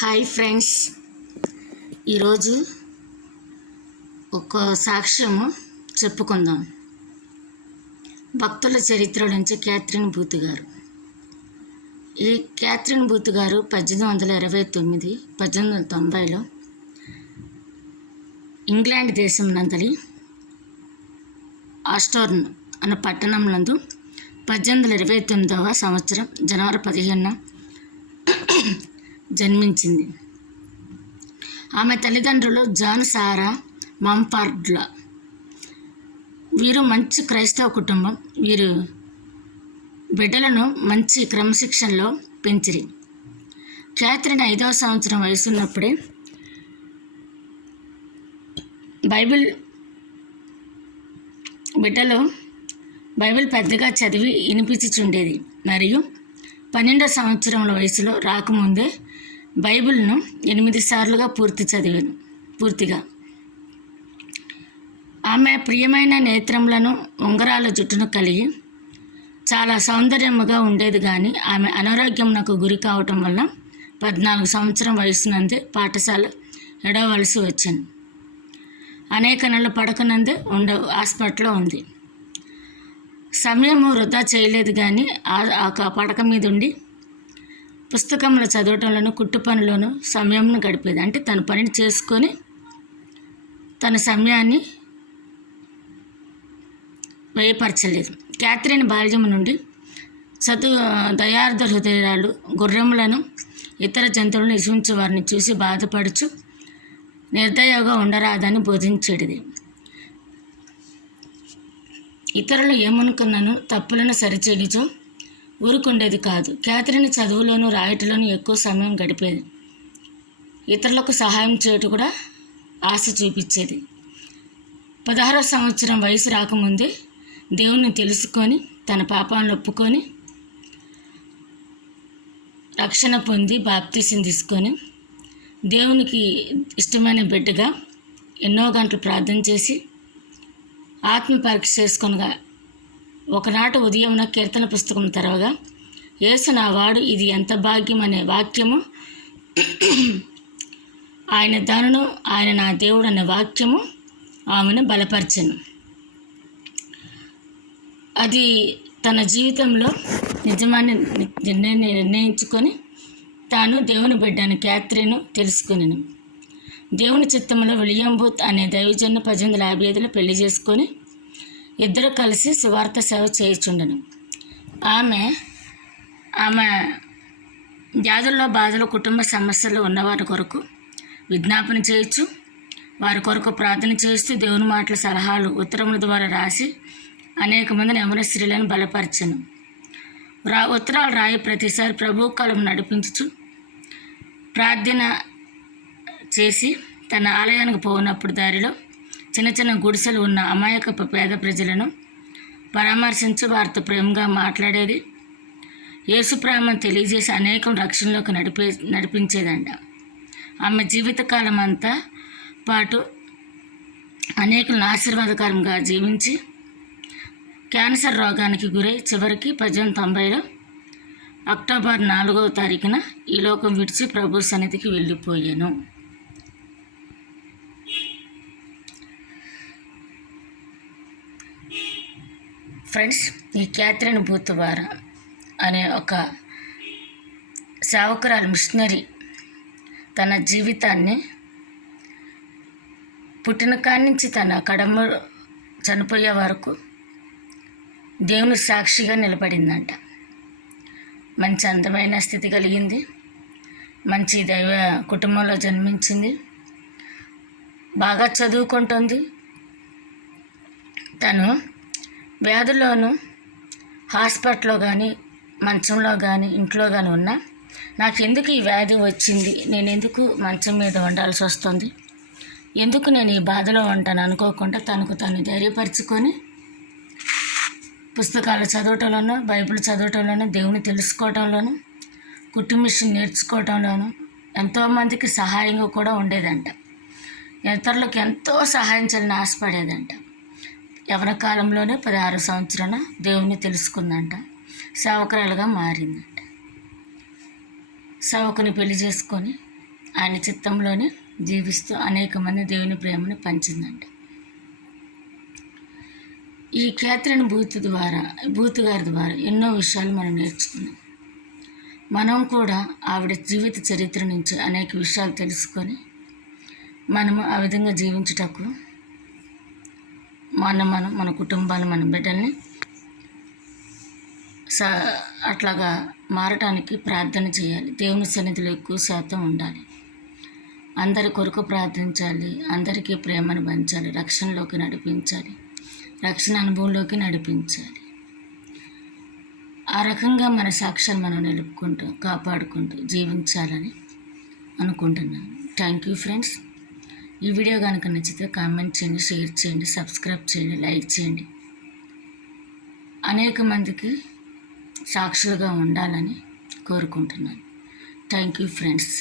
Hi friends, ఈరోజు ఒక సాక్ష్యము చెప్పుకుందాం. భక్తుల చరిత్ర నుంచి క్యాథరిన్ బూత్ గారు. ఈ క్యాథరిన్ బూత్ గారు 1890లో ఇంగ్లాండ్ దేశం నందలి ఆస్టోర్న్ అన్న పట్టణం నందు 1829వ సంవత్సరం జనవరి 15న జన్మించింది. ఆమె తల్లిదండ్రులు జాన్ సారా మంఫార్డ్ల. వీరు మంచి క్రైస్తవ కుటుంబం. వీరు బిడ్డలను మంచి క్రమశిక్షణలో పెంచిరి. క్యాథరిన్ 5వ సంవత్సరం వయసున్నప్పుడే బైబిల్ పెద్దగా చదివి వినిపించుచుండేది. మరియు 12వ సంవత్సరంలో వయసులో రాకముందే బైబిల్ను 8 సార్లుగా పూర్తిగా. ఆమె ప్రియమైన నేత్రములను, ఉంగరాల జుట్టును కలిగి చాలా సౌందర్యముగా ఉండేది. కానీ ఆమె అనారోగ్యమునకు గురి కావటం వల్ల 14 సంవత్సరం వయసునందే పాఠశాల ఎడవలసి వచ్చింది. అనేక నెలలు పడకనందే హాస్పిటల్లో ఉంది. సమయము వృధా చేయలేదు. కానీ ఆ పడక మీద ఉండి పుస్తకములు చదవటంలోనూ, కుట్టు పనిలోనూ సమయంను గడిపేది. అంటే తన పనిని చేసుకొని తన సమయాన్ని వ్యయపరచలేదు. క్యాథరిన్ బాల్యం నుండి దయార్థ హృదయాలు, గుర్రములను, ఇతర జంతువులను హింసించే వారిని చూసి బాధపడుచు నిర్దయగా ఉండరాదని బోధించేది. ఇతరులు ఏమనుకున్నాను తప్పులను సరిచేయుచు ఊరుకుండేది కాదు. క్యాథరిన్ చదువులోనూ, రాయటంలోనూ ఎక్కువ సమయం గడిపేది. ఇతరులకు సహాయం చేయటం కూడా ఆశ చూపించేది. 16వ సంవత్సరం వయసు రాకముందే దేవుణ్ణి తెలుసుకొని తన పాపాలను ఒప్పుకొని రక్షణ పొంది బాప్తీసం తీసుకొని దేవునికి ఇష్టమైన బిడ్డగా ఎన్నో గంటలు ప్రార్థన చేసి ఆత్మ పరీక్ష చేసుకొనగా ఒకనాటి ఉదయం కీర్తన పుస్తకం తెరవగా యేసు నా వాడు, ఇది ఎంత భాగ్యం అనే వాక్యము, ఆయన దానును, ఆయన నా దేవుడు అనే వాక్యము ఆమెను బలపరిచెను. అది తన జీవితంలో నిజమాన్ని నిర్ణయించుకొని తాను దేవుని బిడ్డను క్యాథరిన్ తెలుసుకునేను. దేవుని చిత్తంలో విలియం బూత్ అనే దైవజన్ను 1855లో పెళ్లి చేసుకొని ఇద్దరు కలిసి సువార్త సేవ చేయుచుండెను. ఆమె వ్యాధుల్లో, బాధలు, కుటుంబ సమస్యలు ఉన్నవారి కొరకు విజ్ఞాపన చేయొచ్చు. వారి కొరకు ప్రార్థన చేస్తూ దేవుని మాటల సలహాలు ఉత్తరముల ద్వారా రాసి అనేక మందిని యవన స్త్రీలను బలపరచను. ఉత్తరాలు రాయి ప్రతిసారి ప్రభు కాలం నడిపించుచు ప్రార్థన చేసి తన ఆలయానికి పోయినప్పుడు దారిలో చిన్న చిన్న గుడిసెలు ఉన్న అమాయకపు పేద ప్రజలను పరామర్శించి వారితో ప్రేమగా మాట్లాడేది. యేసు ప్రేమను తెలియజేసి అనేకం రక్షణలోకి నడిపించేదంట. ఆమె జీవితకాలం అంతా పాటు అనేకులను ఆశీర్వాదకరంగా జీవించి క్యాన్సర్ రోగానికి గురై చివరికి 1890లో అక్టోబర్ 4వ తారీఖున ఈ లోకం విడిచి ప్రభు సన్నిధికి వెళ్ళిపోయాను. ఫ్రెండ్స్, ఈ క్యాథరిన్ బూత్ వారా అనే ఒక సేవకురాలు, మిషనరీ తన జీవితాన్ని పుట్టిన కాడి నుంచి తన కడమ చనిపోయే వరకు దేవుని సాక్షిగా నిలబడిందంట. మంచి అందమైన స్థితి కలిగింది. మంచి దైవ కుటుంబంలో జన్మించింది. బాగా చదువుకుంటుంది. తను వ్యాధుల్లోనూ, హాస్పిటల్లో కానీ, మంచంలో కానీ, ఇంట్లో కానీ ఉన్నా నాకెందుకు ఈ వ్యాధి వచ్చింది, నేను ఎందుకు మంచం మీద ఉండాల్సి వస్తుంది, ఎందుకు నేను ఈ బాధలో ఉంటాను అనుకోకుండా తనకు తాను ధైర్యపరుచుకొని పుస్తకాలు చదవటంలోనూ, బైబిల్ చదవటంలోనూ, దేవుని తెలుసుకోవటంలోనూ, కుట్టు మిషన్ నేర్చుకోవటంలోనూ ఎంతోమందికి సహాయంగా కూడా ఉండేదంట. ఇతరులకు ఎంతో సహాయం చేయాలని ఆశపడేదంట. యవన కాలంలోనే 16వ సంవత్సరాన దేవుని తెలుసుకుందంట. సేవకురాలుగా మారిందంట. సేవకుని పెళ్లి చేసుకొని ఆయన చిత్తంలోనే జీవిస్తూ అనేక మంది దేవుని ప్రేమను పంచిందండి. ఈ క్యాథరిన్ బూత్ గారి ద్వారా ఎన్నో విషయాలు మనం నేర్చుకున్నాం. మనం కూడా ఆవిడ జీవిత చరిత్ర నుంచి అనేక విషయాలు తెలుసుకొని మనము ఆ విధంగా జీవించుటకు మన కుటుంబాలు, మన బిడ్డల్ని అట్లాగా మారటానికి ప్రార్థన చేయాలి. దేవుని సన్నిధిలో ఎక్కువ శాతం ఉండాలి. అందరి కొరకు ప్రార్థించాలి. అందరికీ ప్రేమను పంచాలి. రక్షణలోకి నడిపించాలి. రక్షణ అనుభవంలోకి నడిపించాలి. ఆ రకంగా మన సాక్ష్యాలు మనం నిలుపుకుంటూ కాపాడుకుంటూ జీవించాలని అనుకుంటున్నాను. Thank you friends. ఈ వీడియో కనుక నచ్చితే కామెంట్ చేయండి, షేర్ చేయండి, సబ్స్క్రైబ్ చేయండి, లైక్ చేయండి. అనేక మందికి సాక్షులుగా ఉండాలని కోరుకుంటున్నాను. Thank you friends.